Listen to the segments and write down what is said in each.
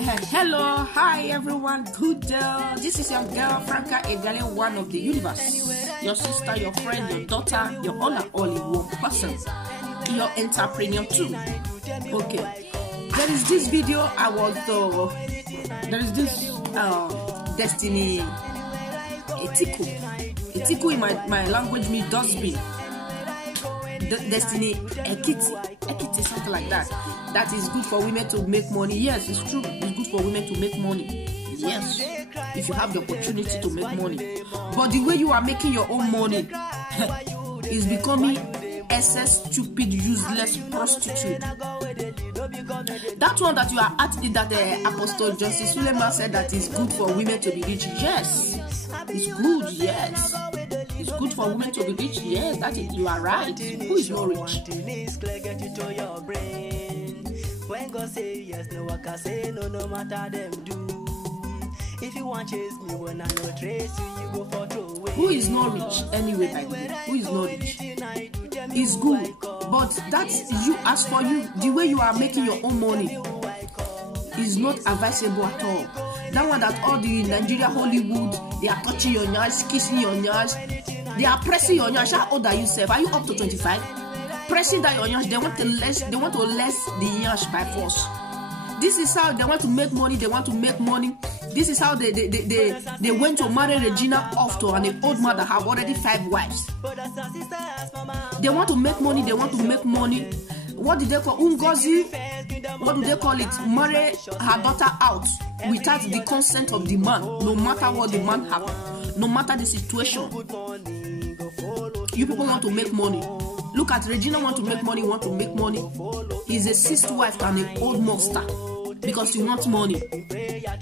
Hello, hi everyone, good day. This is your girl Franca Egale, one of the universe. Your sister, your friend, your daughter, your all and all in one person. Your entrepreneur too. Okay. There is this video I was there is this Destiny Etiku. Etiku in my language means dustbin. Destiny Ekiti, something like that. That is good for women to make money. Yes, it's true. It's good for women to make money. Yes, if you have the opportunity to make money. But the way you are making your own money is becoming excess, stupid, useless prostitute. That one that you are at, that Apostle Justice Suleiman said that is good for women to be rich. Yes, it's good. Yes. It's good for women to be rich. Yes, that is, you are right. Who is not rich? When God say yes, no, I can say no, no matter them do. If you want chase me when I no trace you, you go for throw. Who is not rich anyway? By the way, who is not rich? It's good, but that's you. As for you, the way you are making your own money is not advisable at all. That one that all the Nigeria Hollywood, they are touching your nyash, kissing your nyash, they are pressing your nyash. How old are you, self? Are you up to 25? Pressing that your nyash, they want to less the nyash by force. This is how they want to make money. They want to make money. This is how they went to marry Regina off to an old man that have already 5 wives. They want to make money. They want to make money. What did they call Ungozi? What do they call it? Marry her daughter out without the consent of the man, no matter what the man have, no matter the situation. You people want to make money. Look at Regina, want to make money, He's a 6th wife and an old monster because you want money.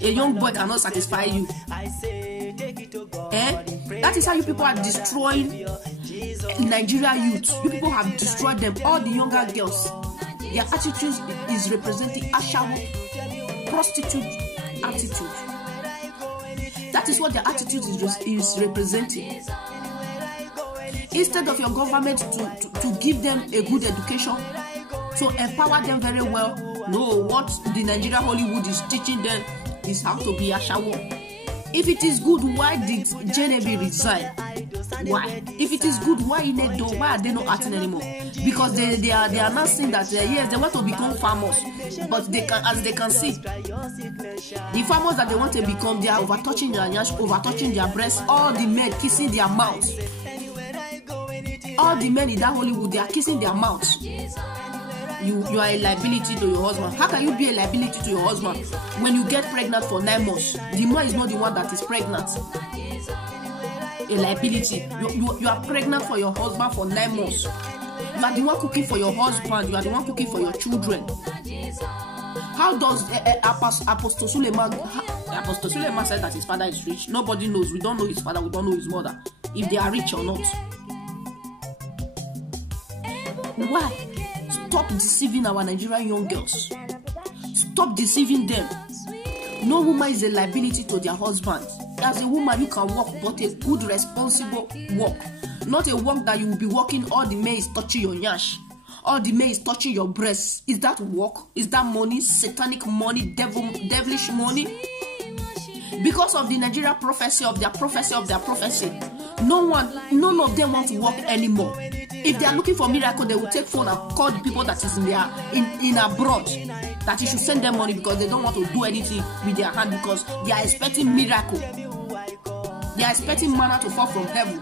A young boy cannot satisfy you. That is how you people are destroying Nigeria youth. You people have destroyed them. All the younger girls, their attitude is representing ashawo, prostitute attitude. That is what their attitude is representing. Instead of your government to give them a good education, to empower them very well, no, what the Nigeria Hollywood is teaching them is how to be ashawo. If it is good, why did Genevieve resign? Why? If it is good, why are they not acting anymore? Because they are announcing that yes, they want to become famous, but they can see the famous that they want to become, they are overtouching their nyash, overtouching their breasts, all the men kissing their mouths. All the men in that Hollywood, they are kissing their mouths. You are a liability to your husband. How can you be a liability to your husband when you get pregnant for 9 months? The man is not the one that is pregnant. A liability. You are pregnant for your husband for 9 months. You are the one cooking for your husband. You are the one cooking for your children. How does Apostle Suleiman said that his father is rich? Nobody knows. We don't know his father. We don't know his mother. If they are rich or not. Why? Stop deceiving our Nigerian young girls. Stop deceiving them. No woman is a liability to their husband. As a woman, you can work, but a good, responsible work. Not a work that you will be working, all the men is touching your nyash. All the men is touching your breasts. Is that work? Is that money? Satanic money? Devilish money? Because of the Nigeria prophecy of their prophecy, none of them want to work anymore. If they are looking for miracle, they will take phone and call the people that is in abroad that you should send them money because they don't want to do anything with their hand because they are expecting miracle. They are expecting manna to fall from heaven.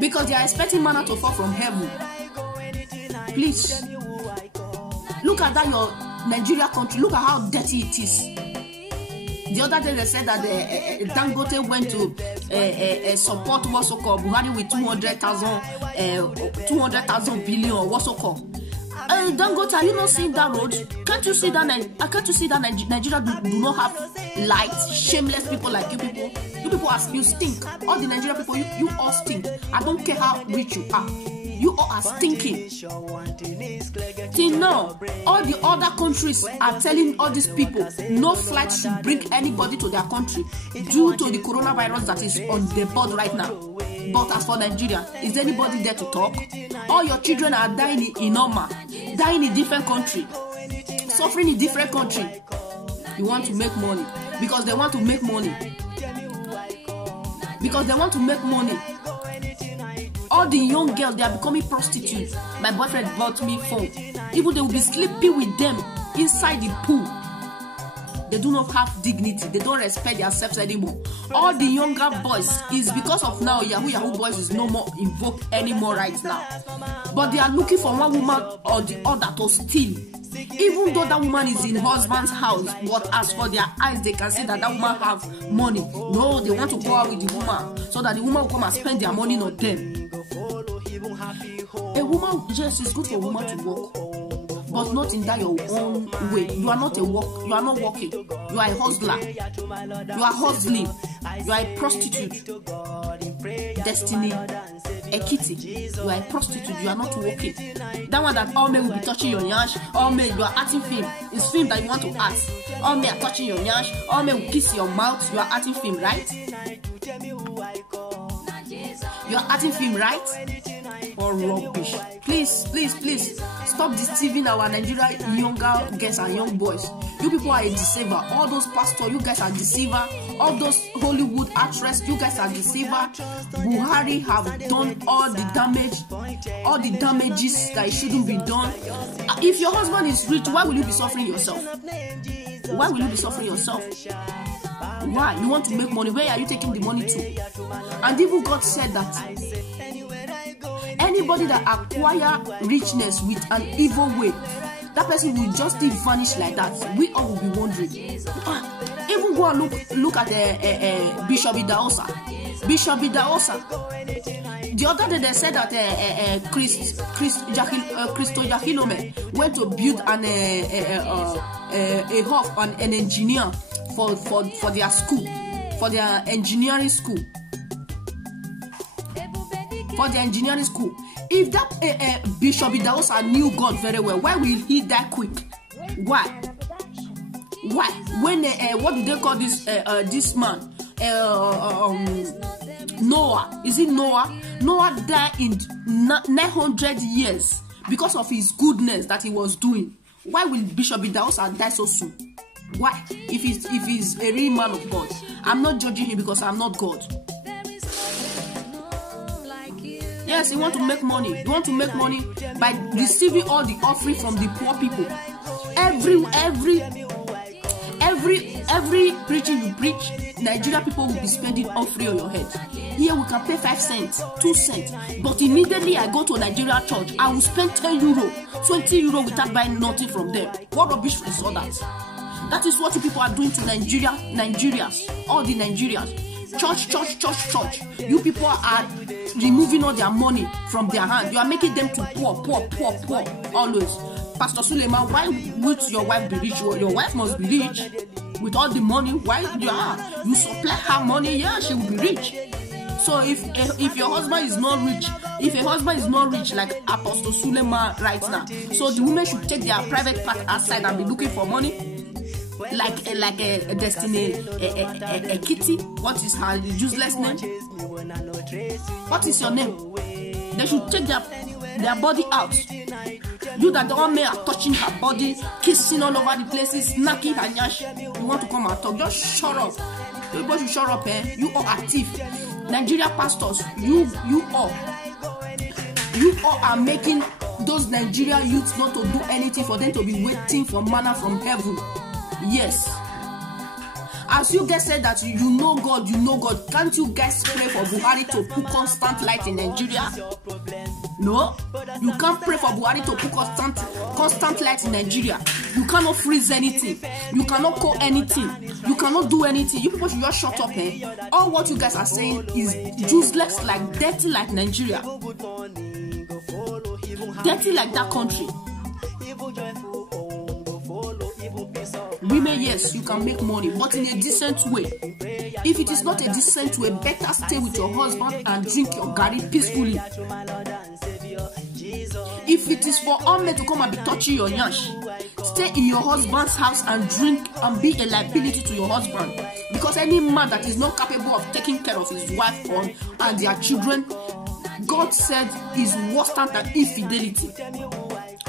Because they are expecting manna to fall from heaven. Please, look at that your Nigeria country. Look at how dirty it is. The other day they said that Dangote went to support what's so called Buhari with 200,000 billion or what's so called. Dangote, are you not seeing that road? Can't you see that? Can't you see that Nigeria do not have light? Shameless people like you people. You people you stink. All the Nigerian people, you all stink. I don't care how rich you are. You all are stinking. Till now, all the other countries are telling all these people no flight should bring anybody to their country due to the coronavirus that is on the board right now. But as for Nigeria, is anybody there to talk? All your children are dying in Oma, dying in different country, suffering in different country. You want to make money because they want to make money. Because they want to make money. All the young girls, they are becoming prostitutes. My boyfriend bought me phone. Even they will be sleeping with them inside the pool. They do not have dignity. They don't respect themselves anymore. All the younger boys is because of now Yahoo boys is no more invoked anymore right now. But they are looking for one woman or the other to steal. Even though that woman is in husband's house, but as for their eyes, they can see that woman have money. No, they want to go out with the woman so that the woman will come and spend their money on them. A woman, yes, it's good for a woman to work, but not in that your own way. You are not you are not working. You are a hustler. You are hustling. You are a prostitute. Destiny, a kitty. You are a prostitute. You are not working. That one that all men will be touching your nyash. All men, you are acting film. It's film that you want to act. All men are touching your nyash. All men will kiss your mouth. You are acting film, right? You are acting film, right? Or rubbish. Please, please, please stop deceiving our Nigerian younger girls and young boys. You people are a deceiver. All those pastors, you guys are deceiver. All those Hollywood actresses, you guys are deceiver. Buhari have done all the damages that shouldn't be done. If your husband is rich, why will you be suffering yourself? Why will you be suffering yourself? Why? You want to make money. Where are you taking the money to? And even God said that anybody that acquire richness with an evil way, that person will just vanish like that. We all will be wondering. Even go and look at Bishop Idahosa. Bishop Idahosa. The other day they said that Christo Yakilome went to build a hub and an engineer for their school, for their engineering school. For the engineering school. If that Bishop Idahosa knew God very well, why will he die quick? Why? Why? When what do they call this man? Noah. Is it Noah? Noah died in 900 years because of his goodness that he was doing. Why will Bishop Idahosa die so soon? Why? If he's a real man of God. I'm not judging him because I'm not God. Yes, you want to make money. You want to make money by receiving all the offering from the poor people. Every preaching you preach, Nigeria people will be spending offering on your head. Here we can pay 5 cents, 2 cents. But immediately I go to a Nigeria church, I will spend 10 euro, 20 euro without buying nothing from them. What rubbish is all that? That is what you people are doing to Nigerians, all the Nigerians. Church. You people are removing all their money from their hand. You are making them to poor, always. Pastor Suleiman, why would your wife be rich? Your wife must be rich. With all the money, why you supply her money? Yeah, she will be rich. So if your husband is not rich, if a husband is not rich like Apostle Suleiman right now, so the women should take their private part aside and be looking for money. Like a destiny, a kitty. What is her useless name? What is your name? They should take their body out. You that all men are touching her body, kissing all over the places, knocking her nyash. You want to come and talk? Just shut up. Everybody should shut up, eh? You all are thief. Nigeria pastors, you all are making those Nigerian youths not to do anything for them to be waiting for manna from heaven. Yes. As you guys said that you know God, can't you guys pray for Buhari to put constant light in Nigeria? No, you can't pray for Buhari to put constant light in Nigeria. You cannot freeze anything. You cannot call anything. You cannot do anything. You people should just shut up, eh? All what you guys are saying is useless, like dirty, like Nigeria, dirty like that country. Women, yes, you can make money, but in a decent way. If it is not a decent way, better stay with your husband and drink your garri peacefully. If it is for all men to come and be touching your nyash, stay in your husband's house and drink and be a liability to your husband. Because any man that is not capable of taking care of his wife and their children, God said is worse than infidelity.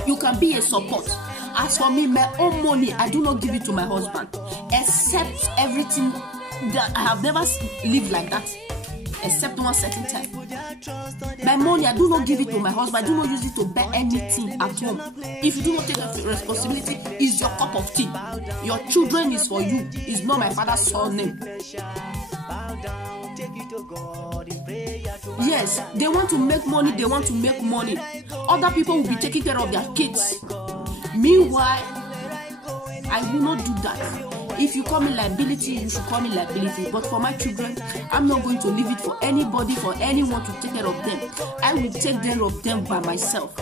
You can be a support. As for me, my own money, I do not give it to my husband, except everything that I have never lived like that, except one certain time. My money, I do not give it to my husband. I do not use it to buy anything at home. If you do not take the responsibility, it's your cup of tea. Your children is for you. It's not my father's surname. Yes, they want to make money. They want to make money. Other people will be taking care of their kids. Meanwhile, I will not do that. If you call me liability, you should call me liability. But for my children, I'm not going to leave it for anybody, for anyone to take care of them. I will take care of them by myself.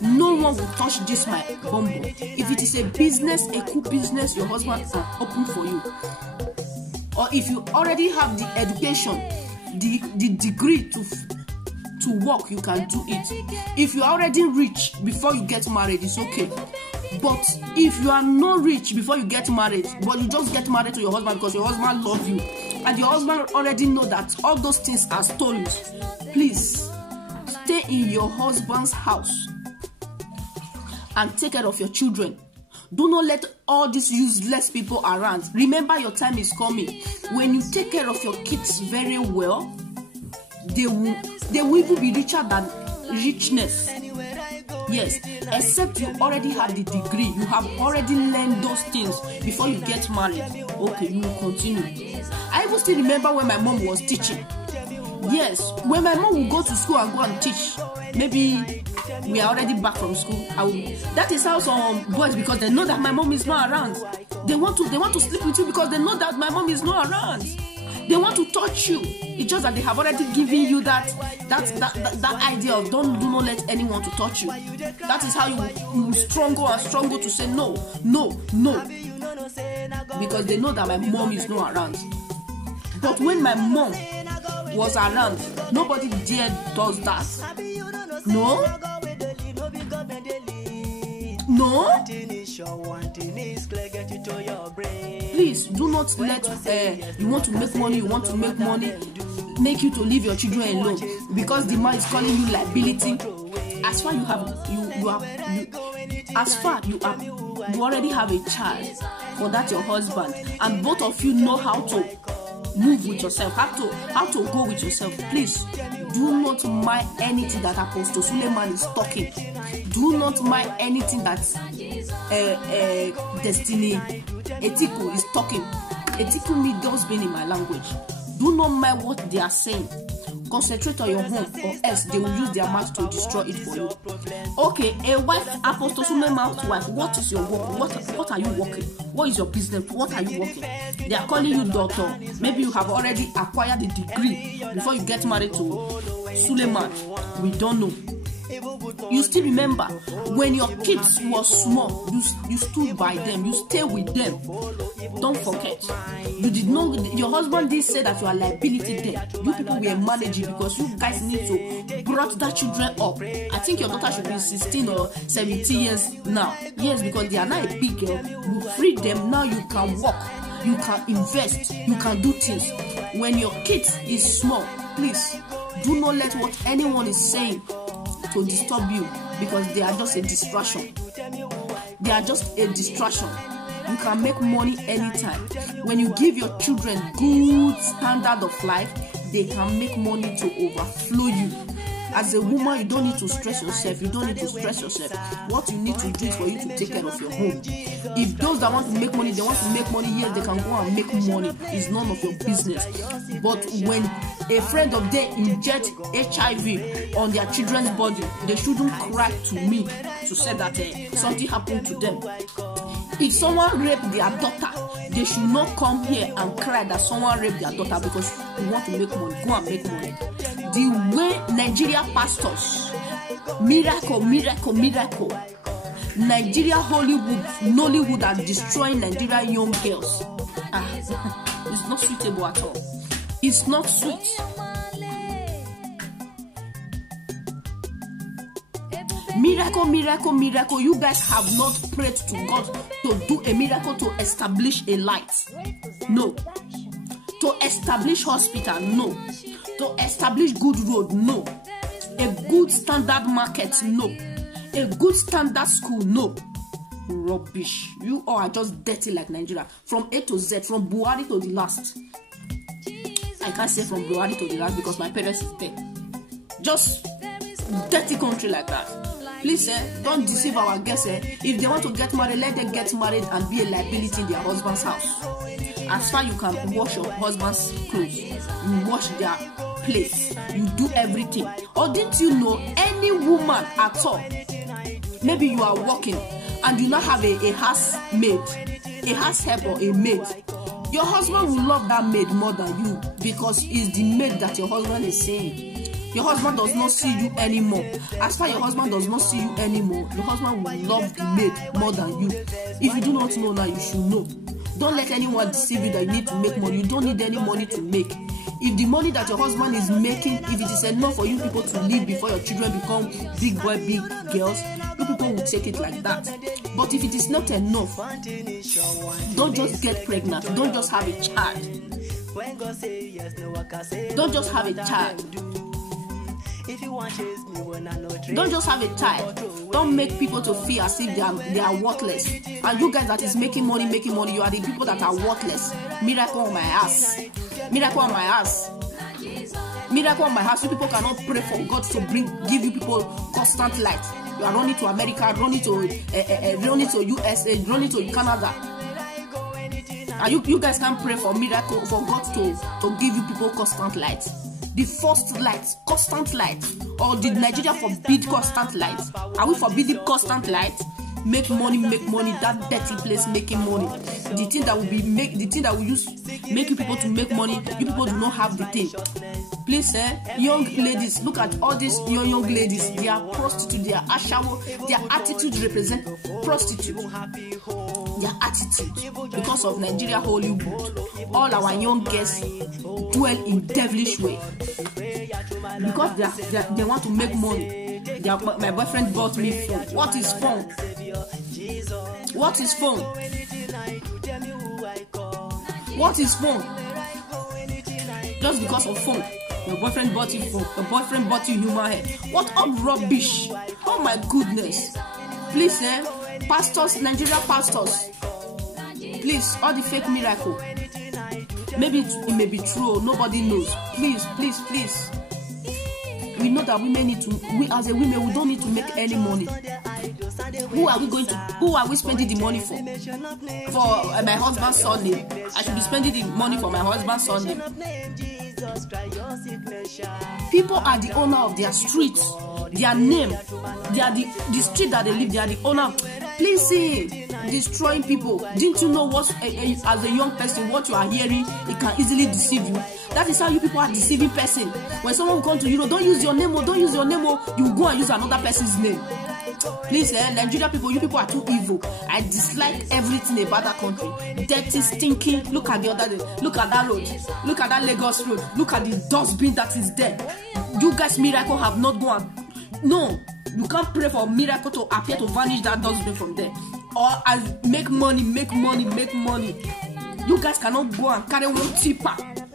No one will touch this my bumbo. If it is a business, a cool business, your husband can open for you. Or if you already have the education, the degree to work, you can do it. If you are already rich before you get married, it's okay. But if you are not rich before you get married, but you just get married to your husband because your husband loves you, and your husband already know that all those things are stolen, please stay in your husband's house and take care of your children. Do not let all these useless people around. Remember, your time is coming. When you take care of your kids very well, they will even be richer than richness. Yes, except you already have the degree, you have already learned those things before you get married. Okay, you will continue. I even still remember when my mom was teaching. Yes, when my mom would go to school and go and teach, maybe we are already back from school. That is how some boys, because they know that my mom is not around, they want to sleep with you because they know that my mom is not around. They want to touch you. It's just that they have already given you that idea of do not let anyone to touch you. That is how you struggle and struggle to say no, no, no. Because they know that my mom is not around. But when my mom was around, nobody dared does that. No? No? Please do not let you want to make money make you to leave your children alone because the man is calling you liability. As far you already have a child for that your husband, and both of you know how to move with yourself, how to go with yourself. Please do not mind anything that Apostle Suleiman is talking. Do not mind anything that Destiny Etiku is talking. Etiku me does been in my language. Do not mind what they are saying. Concentrate on your home, or else they will use their mouth to destroy it for you. Okay, a wife, Apostle Suleiman's wife, what is your work? What are you working? What is your business? What are you working? They are calling you doctor. Maybe you have already acquired the degree before you get married to Suleiman. We don't know. You still remember when your kids were small, you stood by them, you stay with them. Don't forget. You did not, your husband did say that you are liability there. You people were managing because you guys need to brought that children up. I think your daughter should be 16 or 17 years now. Yes, because they are not a big girl. You free them, now you can walk, you can invest, you can do things. When your kid is small, please do not let what anyone is saying to disturb you, because they are just a distraction. They are just a distraction. You can make money anytime. When you give your children good standard of life, they can make money to overflow you. As a woman, you don't need to stress yourself. You don't need to stress yourself. What you need to do is for you to take care of your home. If those that want to make money, they want to make money, yes, they can go and make money. It's none of your business. But when a friend of theirs inject HIV on their children's body, they shouldn't cry to me to say that something happened to them. If someone raped their daughter, they should not come here and cry that someone raped their daughter because you want to make money. Go and make money. The way Nigeria pastors, miracle, Nigeria Hollywood, Nollywood are destroying Nigeria young girls. It's not suitable at all. It's not sweet. Miracle. You guys have not prayed to God to do a miracle to establish a light. No. To establish hospital. No. To establish good road. No. A good standard market. No. A good standard school. No. Rubbish. You all are just dirty like Nigeria. From A to Z, from Buhari to the last. I can't say from Buhari to the last because my parents is there. Just dirty country like that. Please, don't deceive our guests. If they want to get married, let them get married and be a liability in their husband's house. As far you can wash your husband's clothes, you wash their plates, you do everything. Or didn't you know any woman at all? Maybe you are working and you not have a house maid, a house help or a maid. Your husband will love that maid more than you because it's the maid that your husband is saying. Your husband does not see you anymore. As far your husband does not see you anymore, your husband will love the maid more than you. If you do not know now, you should know. Don't let anyone deceive you that you need to make money. You don't need any money to make. If the money that your husband is making, if it is enough for you people to live before your children become big boy, big girls, you people will take it like that. But if it is not enough, don't just get pregnant. Don't just have a child. Don't just have a child. Don't just have a child. Don't make people to feel as if they are worthless. And you guys that is making money, you are the people that are worthless. Miracle on my ass. Miracle on my ass. Miracle on my ass. You people cannot pray for God to give you people constant light. You are running to America, running to USA, running to Canada. And you guys can't pray for miracle for God to give you people constant light. The first light, constant light, or did Nigeria forbid constant light? Are we forbidding constant light? Make money, that dirty place making money. The thing that will use make you people to make money, you people do not have the thing. Please, young ladies, look at all these young ladies. They are prostitutes, they are ashawo, their attitude represent prostitute. Their attitude, because of Nigeria Hollywood, all our young girls dwell in devilish way. Because they want to make money. My boyfriend bought me phone. What is phone? What is phone? What is phone? Just because of phone, your boyfriend bought you phone. Your boyfriend bought you human hair. What up rubbish? Oh my goodness! Please, pastors, Nigeria pastors, please, all the fake miracle. Maybe it may be true. Nobody knows. Please. We know that women need to. We as a women, we don't need to make any money. Who are we spending the money for? For my husband's Sunday. I should be spending the money for my husband's Sunday. People are the owner of their streets, their name. They are the street that they live. They are the owner. Please see, destroying people. Didn't you know what? As a young person, what you are hearing, it can easily deceive you. That is how you people are deceiving person. When someone comes to you, don't use your name. Don't use your name. You go and use another person's name. Please, Nigeria people, you people are too evil. I dislike everything about that country. Dirty, stinking. Look at the other day. Look at that road. Look at that Lagos road. Look at the dustbin that is there. You guys, miracle have not gone. No, you can't pray for miracle to appear to vanish that dustbin from there. Or as make money. You guys cannot go and carry one tipper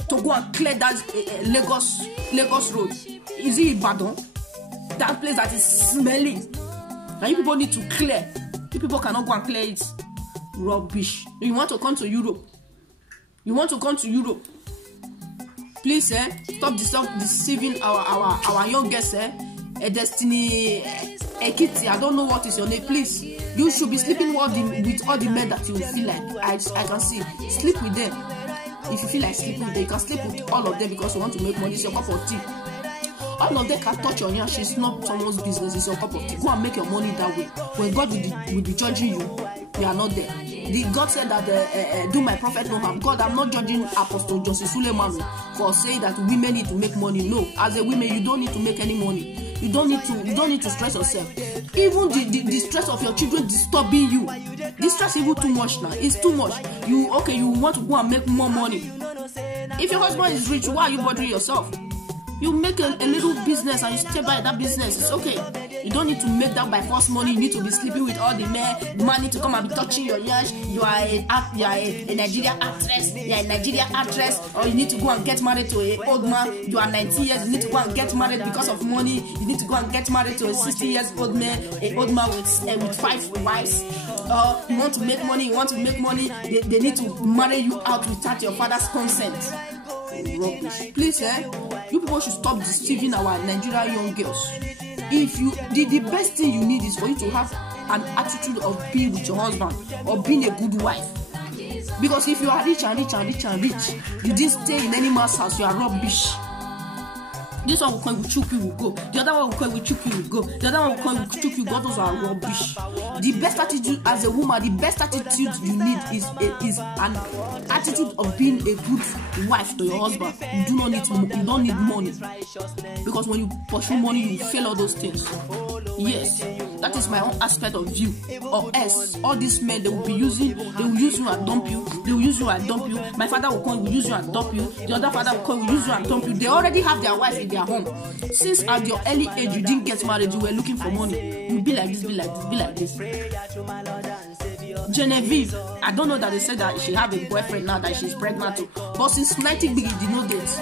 to go and clear that Lagos road. Is it Ibadan? That place that is smelling. Now you people need to clear. You people cannot go and clear it. Rubbish. You want to come to Europe? Please, stop deceiving our young girls. Destiny Ekiti, I don't know what is your name. Please, you should be sleeping with all the men that you feel like. I can see. Sleep with them. If you feel like sleeping with them, you can sleep with all of them because you want to make money. It's your cup of tea. All of them can touch your nyash. It's not someone's business. It's your cup of tea. Go and make your money that way. When God will be judging you, you are not there. God said that do my prophet no harm. God, I'm not judging Apostle Joseph Suleiman for saying that women need to make money. No, as a woman, you don't need to make any money. You don't need to stress yourself. Even the stress of your children disturbing you. This stress is even too much now. It's too much. You want to go and make more money. If your husband is rich, why are you bothering yourself? You make a little business and you stay by that business. It's okay. You don't need to make that by force money. You need to be sleeping with all the men. The man need to come and be touching your yash. You are a Nigerian actress. You are a Nigerian actress. Or you need to go and get married to an old man. You are 90 years. You need to go and get married because of money. You need to go and get married to a 60 years old man. An old man with 5 wives. You want to make money. You want to make money. They need to marry you out without your father's consent. Rubbish. Please, you people should stop deceiving our Nigerian young girls. If you the best thing you need is for you to have an attitude of being with your husband or being a good wife. Because if you are rich and rich and rich and rich, you didn't stay in any man's house, you are rubbish. This one will come with Chuku, will go. The other one will come with Chuku, will go. The other one will come with Chuku, go. Those are rubbish. The best attitude as a woman, the best attitude you need is an attitude of being a good wife to your husband. You don't need money. Because when you pursue money, you fail all those things. Yes, that is my own aspect of view. Or else, all these men, they will use you and dump you. They will use you and dump you. My father will come, will use you and dump you. The other father will come, will use you and dump you. They already have their wife in their home. Since at your early age you didn't get married, you were looking for money. You be like this, be like this, be like this. Genevieve, I don't know that they said that she have a boyfriend now that she's pregnant too. But since 90 big, did not date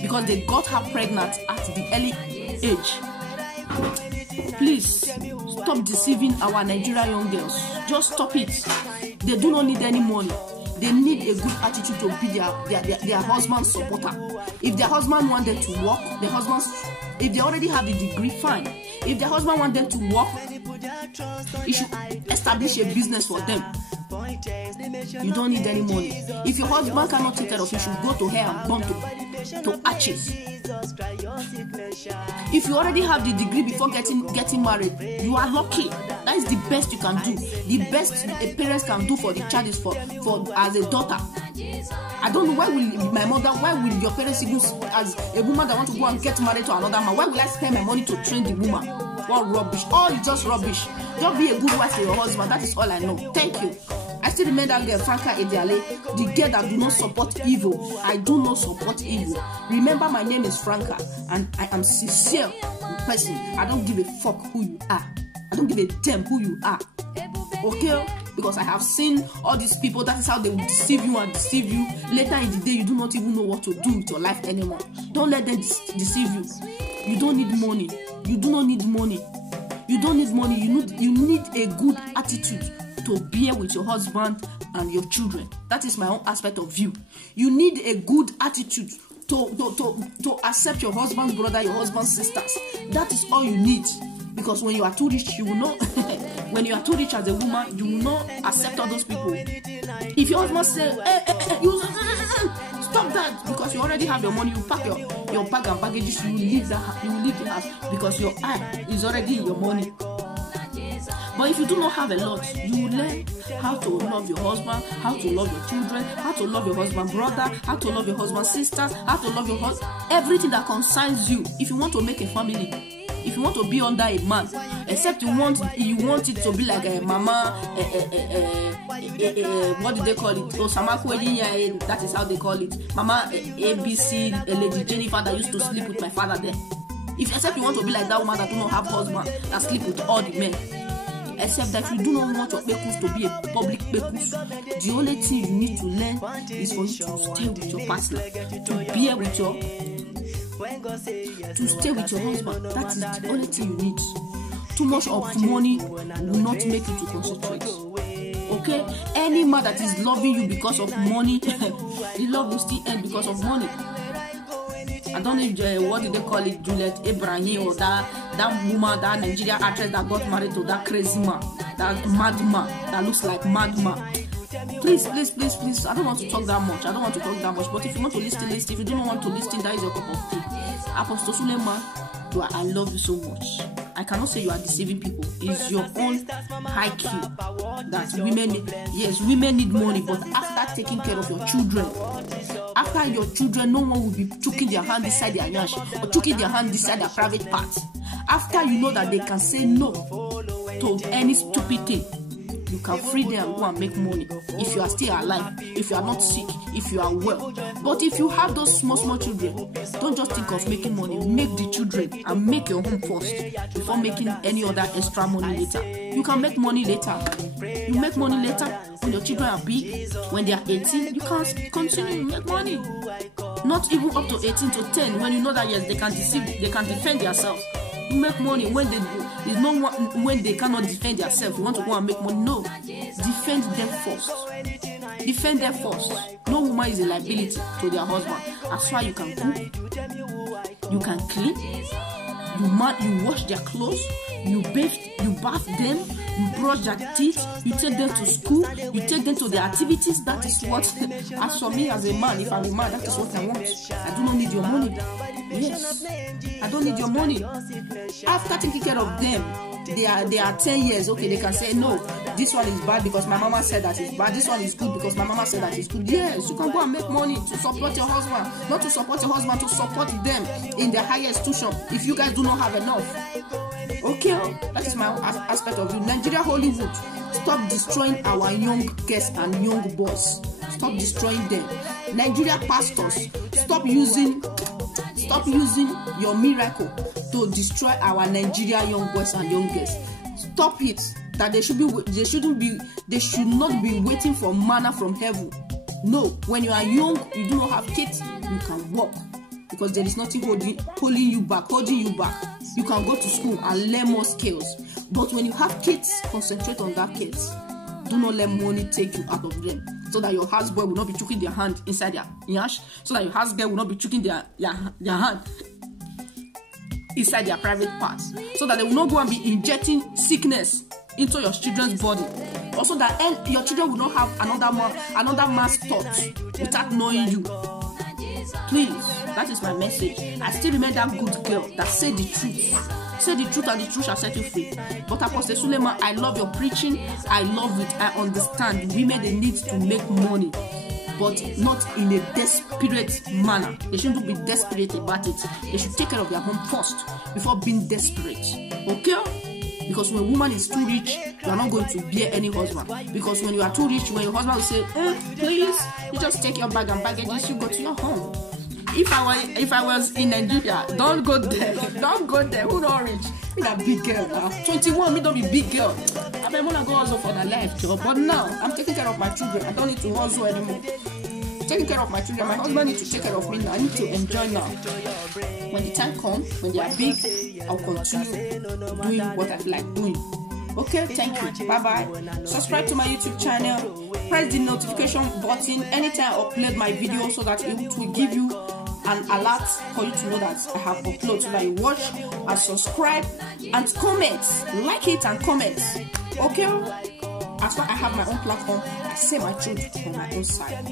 because they got her pregnant at the early age. Please stop deceiving our Nigerian young girls. Just stop it. They do not need any money. They need a good attitude to be their husband's supporter. If their husband want them to work, if they already have the degree, fine. If their husband want them to work, you should establish a business for them. You don't need any money. If your husband cannot take care of you, you should go to hair and bump to arches. If you already have the degree before getting married, you are lucky. That is the best you can do. The best a parents can do for the child is for as a daughter. I don't know why will your parents even, as a woman that want to go and get married to another man, why will I spend my money to train the woman? What rubbish. All is just rubbish. Just be a good wife to your husband. That is all I know. Thank you. I still remember that girl, Franca Ediale, the girl that do not support evil. I do not support evil. Remember, my name is Franca, and I am sincere person. I don't give a fuck who you are. I don't give a damn who you are. Okay? Because I have seen all these people. That is how they will deceive you and deceive you. Later in the day, you do not even know what to do with your life anymore. Don't let them deceive you. You don't need money. You do not need money. You don't need money. You need a good attitude to bear with your husband and your children. That is my own aspect of view. You need a good attitude to accept your husband's brother, your husband's sisters. That is all you need. Because when you are too rich, you will not. When you are too rich as a woman, you will not accept all those people. If your husband says, you stop that, because you already have your money, you pack your bag and baggages, you leave the house because your eye is already in your money. But if you do not have a lot, you will learn how to love your husband, how to love your children, how to love your husband's brother, how to love your husband's sisters, how to love your husband, everything that concerns you. If you want to make a family, if you want to be under a man, except you want it to be like a mama, what do they call it? Osamaku, that is how they call it. Mama ABC, Lady Jennifer that used to sleep with my father there. Except you want to be like that woman that do not have husband, that sleep with all the men. Except that you do not want your pekus to be a public pekus. The only thing you need to learn is for you to stay with your partner, to bear with to stay with your husband. That is the only thing you need. Too much of money will not make you to concentrate. Okay? Any man that is loving you because of money, the love will still end because of money. I don't know if what did they call it, Juliet Ibrahim, or that woman, that Nigerian actress that got married to that crazy man, that madman that looks like madman. Please, I don't want to talk that much. But if you want to listen. If you don't want to listen, that is your cup of tea. Apostle Suleiman, I love you so much. I cannot say you are deceiving people. It's your own IQ that women need money, but after taking care of your children, after your children, no one will be choking their hand inside their nyash or choking their hand inside their private parts. After you know that they can say no to any stupid thing, you can free them and go and make money. if you are still alive, if you are not sick, if you are well. But if you have those small children, don't just think of making money. Make the children and make your home first before making any other extra money later. You can make money later. You make money later when your children are big. When they are 18, you can continue to make money. Not even up to 18 to 10 when you know that yes, they can deceive, they can defend themselves. You make money when they is no one when they cannot defend themselves. You want to go and make money? No, defend them first. Defend them first. No woman is a liability to their husband. As far you can cook, you can clean, you wash their clothes, you bath them, you brush their teeth, you take them to school, you take them to their activities. That is what, as for me as a man, if I'm a man, that is what I want. I do not need your money. Yes, I don't need your money. After taking care of them, they are 10 years. Okay, they can say no, this one is bad because my mama said that it's bad. This one is good because my mama said that it's good. Yes, you can go and make money to support your husband, not to support your husband, to support them in the higher institution. If you guys do not have enough, okay, that is my aspect of you. Nigeria Hollywood, stop destroying our young girls and young boys. Stop destroying them. Nigeria pastors, stop using your miracle to destroy our Nigeria young boys and young girls. Stop it. That they should not be waiting for manna from heaven. No, when you are young, you do not have kids, you can walk because there is nothing holding you back. You can go to school and learn more skills. But when you have kids, concentrate on that kids. Do not let money take you out of them, so that your houseboy will not be choking their hand inside their yash, so that your housegirl will not be choking their hand inside their private parts, so that they will not go and be injecting sickness into your children's body. Also, that your children will not have another man's thoughts without knowing you. Please, that is my message. I still remember that good girl that said the truth. Say the truth and the truth shall set you free. But Apostle Suleiman, I love your preaching. I love it. I understand women, they need to make money, but not in a desperate manner. They shouldn't be desperate about it. They should take care of their home first before being desperate. Okay? Because when a woman is too rich, you are not going to bear any husband. Because when you are too rich, when your husband will say, please, you just take your bag and baggages, you go to your home. If I was in Nigeria, don't go there. Don't go there. Who not rich? Me that big girl now. 21, me don't be big girl. I mean, when I go hustle for the life job, but now I'm taking care of my children. I don't need to hustle anymore. Taking care of my children. My husband needs to take care of me now. I need to enjoy now. When the time comes, when they are big, I'll continue doing what I like doing. Okay, thank you. Bye-bye. Subscribe to my YouTube channel. Press the notification button anytime I upload my video so that it will give you an alert for you to know that I have uploaded, so that you watch and subscribe and comment. Like it and comment. Okay? As far as I have my own platform, I say my truth on my own side.